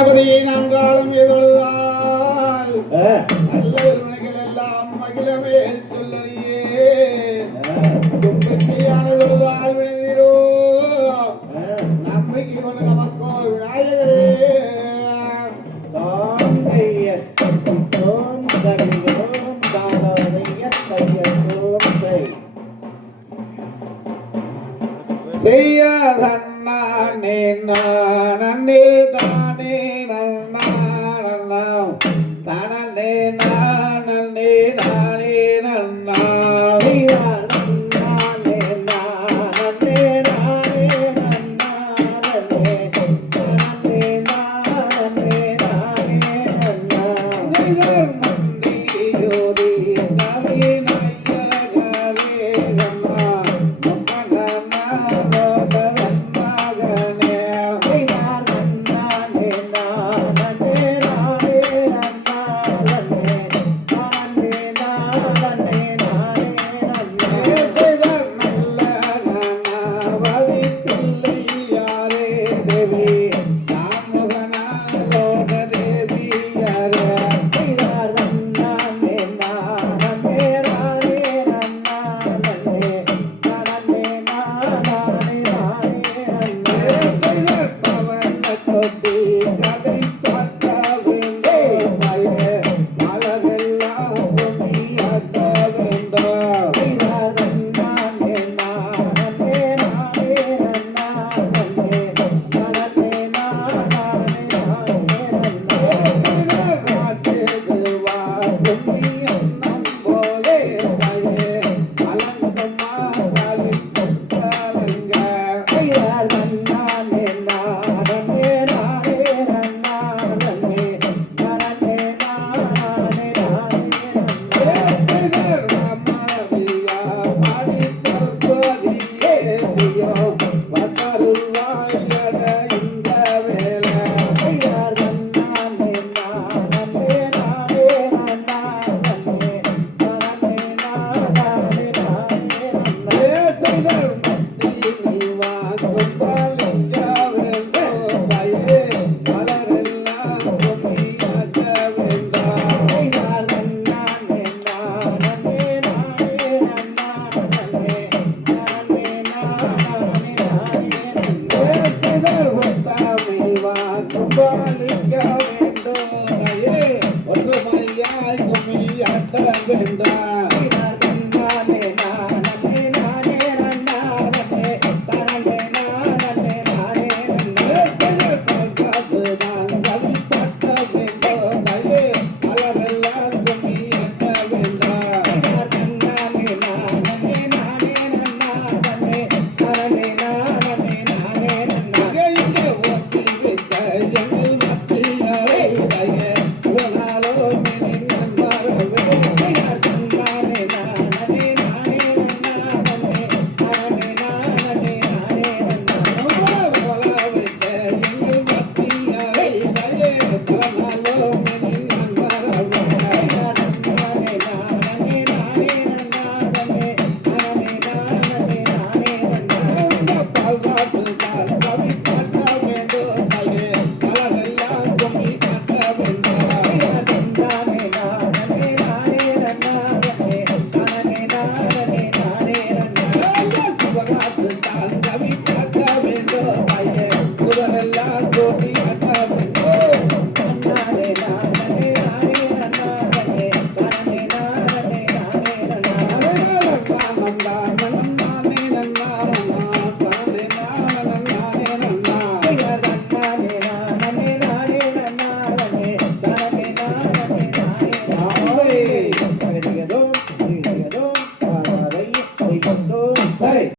கணபதியை நான்காலம் எதொழுதால்? நல்ல வினைகள் எல்லாம் மகிழமே துள்ளதையே தும்பிக்கையான தொழுதால் விழுந்தீரோ? நம்பிக்கை கொண்டு நமக்கோ நான் அன்னே Tana nena and I